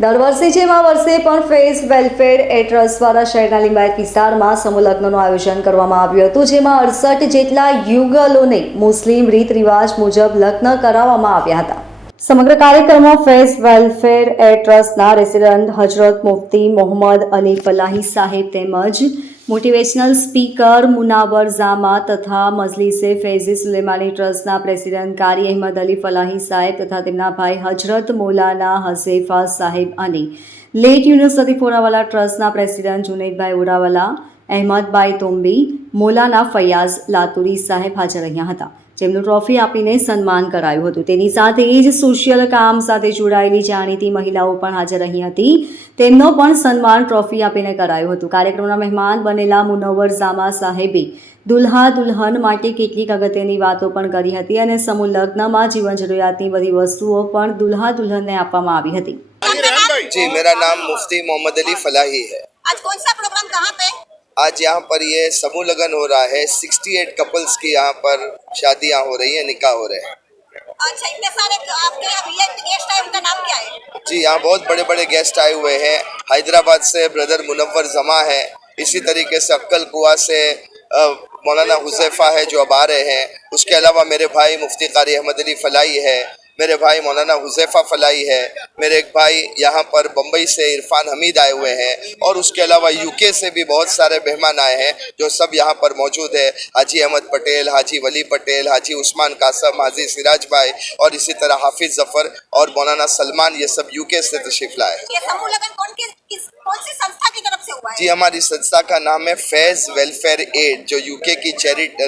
દર વર્ષે જેમ આ વર્ષે પણ ફેઝ વેલફેર એ ટ્રસ્ટ દ્વારા શહેરના લિંબાયત વિસ્તારમાં સમૂહ લગ્નનું આયોજન કરવામાં આવ્યું હતું, જેમાં 68 જેટલા યુગલોને મુસ્લિમ રીત રિવાજ મુજબ લગ્ન કરાવવામાં આવ્યા હતા. સમગ્ર કાર્યક્રમમાં ફેઝ વેલફેર એ ટ્રસ્ટના રેસિડેન્ટ હજરત મુફ્તી મોહમ્મદ અલી ફલાહી સાહેબ તેમજ મોટિવેશનલ સ્પીકર મુનાવર ઝામા તથા મજલિસે ફૈઝી સુલેમાની ટ્રસ્ટના પ્રેસિડેન્ટ કારી અહેમદ અલી ફલાહી સાહેબ તથા તેમના ભાઈ હજરત મૌલાના હઝેફા સાહેબ અને લેટ યુનુસ સદીફ ઓરાવાલા ટ્રસ્ટના પ્રેસિડેન્ટ જુનૈદભાઈ ઓરાવાલા, અહેમદભાઈ તોમ્બી, મૌલાના ફૈયાઝ લાતુરી સાહેબ હાજર રહ્યા હતા, જેમનું ટ્રોફી આપીને સન્માન કરાયું હતું. તેની સાથે જ સોશિયલ કામ સાથે જોડાયેલી જાણીતી મહિલાઓ પણ હાજર રહી હતી, તેમનો પણ સન્માન ટ્રોફી આપીને કરાયું હતું. કાર્યક્રમના મહેમાન બનેલા મુનવ્વર ઝામા સાહેબે દુલ્હા દુલ્હન માટે કેટલીક અગત્યની વાતો પણ કરી હતી અને સમૂહ લગ્નમાં જીવન જરૂરિયાતની બધી વસ્તુઓ પણ દુલ્હા દુલ્હનને આપવામાં આવી હતી. जी, मेरा नाम मुफ्ती मोहम्मद अली फलाही है। आज कौन सा प्रोग्राम कहाँ पे? आज यहाँ पर ये समूह लगन हो रहा है। 68 कपल्स की यहाँ पर शादियाँ हो रही हैं, निकाह हो रहे हैं। अच्छा, इतने सारे आपके यहाँ VIP गेस्ट आए, उनका नाम क्या है? जी, यहाँ बहुत बड़े बड़े गेस्ट आए हुए हैं। हैदराबाद से ब्रदर मुनव्वर जमा है, इसी तरीके से अक्कल कुआ से मौलाना हुज़ैफ़ा है जो अब आ रहे हैं। उसके अलावा मेरे भाई मुफ्ती कारी अहमद अली फलाई है, मेरे भाई मौलाना हुज़ैफ़ा फलाई है, मेरे एक भाई यहाँ पर बम्बई से इरफान हमीद आए हुए हैं और उसके अलावा यूके से भी बहुत सारे मेहमान आए हैं जो सब यहाँ पर मौजूद है। हाजी अहमद पटेल, हाजी वली पटेल, हाजी उस्मान कासम, हाजी सिराज भाई और इसी तरह हाफिज़ ज़फ़र और मौलाना सलमान, ये सब यूके से तशरीफ़ लाए। ये समूह लगन कौन सी संस्था की तरफ से हुआ है? जी, हमारी संस्था का नाम है फैज़ वेलफेयर एड, जो यूके की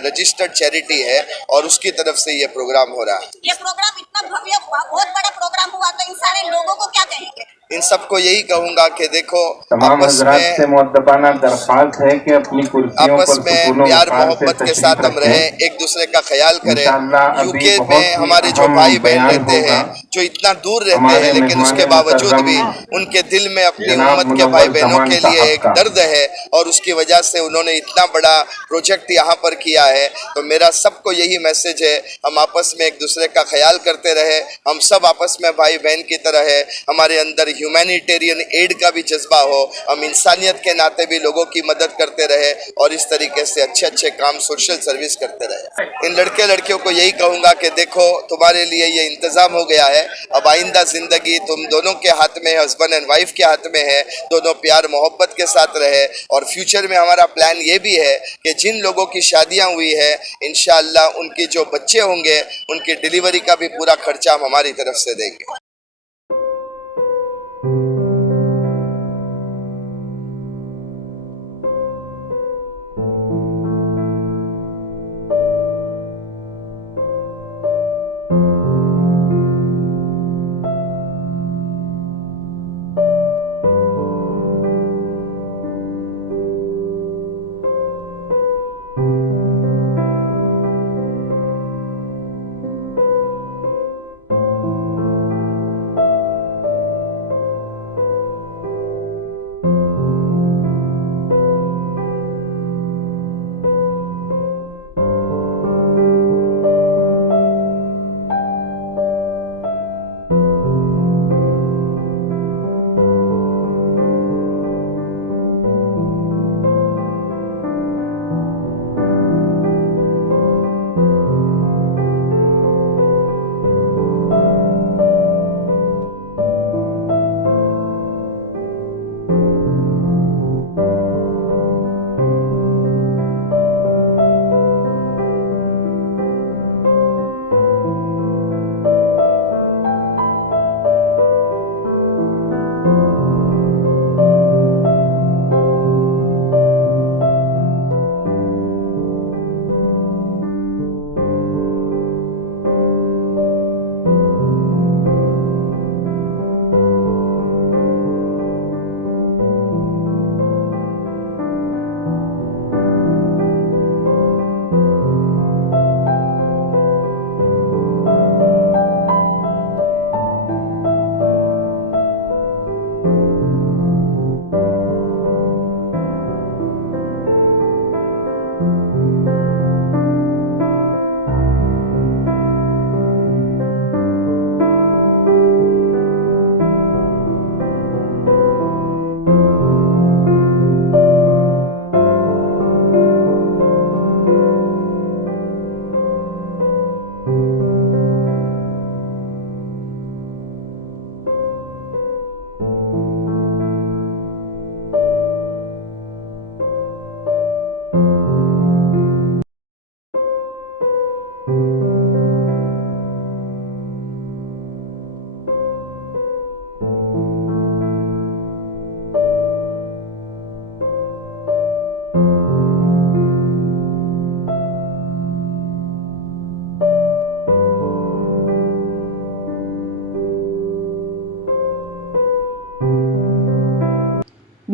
रजिस्टर्ड चैरिटी है और उसकी तरफ से ये प्रोग्राम हो रहा है। ये प्रोग्राम इतना भव्य बहुत बड़ा प्रोग्राम हुआ, तो इन सारे लोगों को क्या कहेंगे? इन सबको यही कहूँगा कि देखो, तमाम हजरात से मुअद्दबाना दरख्वास्त है कि अपनी कुर्सियों आपस पर में सुकून प्यार वक़ार से मोहब्बत के तशरीफ साथ हम रखें। रहें, एक दूसरे का ख्याल करें। इंशाअल्लाह अभी यूके बहुत में ही हमारे जो अहम भाई बहन बयान रहते होगा। हैं, जो इतना दूर रहते हमारे हैं, लेकिन मेहमान उसके बावजूद मुकर्रम भी उनके दिल में अपनी जनाब उम्मत के भाई मुनव्वर बहनों ज़मान के लिए साहब एक का दर्द है और उसकी वजह से उन्होंने इतना बड़ा प्रोजेक्ट यहाँ पर किया है। तो मेरा सबको यही मैसेज है, हम आपस में एक दूसरे का ख्याल करते रहे, हम सब आपस में भाई बहन की तरह है, हमारे अंदर ह्यूमैनिटेरियन एड का भी जज्बा हो, हम इंसानियत के नाते भी लोगों की मदद करते रहे और इस तरीके से अच्छे अच्छे काम सोशल सर्विस करते रहे। इन लड़के लड़कियों को यही कहूँगा कि देखो, तुम्हारे लिए ये इंतज़ाम हो गया है, अब आइंदा ज़िंदगी तुम दोनों के हाथ में, हस्बैंड एंड वाइफ के हाथ में है। दोनों प्यार मोहब्बत के साथ रहे और फ्यूचर में हमारा प्लान ये भी है कि जिन लोगों की शादियाँ हुई है, इंशाअल्लाह उनके जो बच्चे होंगे उनकी डिलीवरी का भी पूरा खर्चा हम हमारी तरफ से देंगे।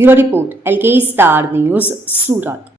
Bureau report LK star news Surat.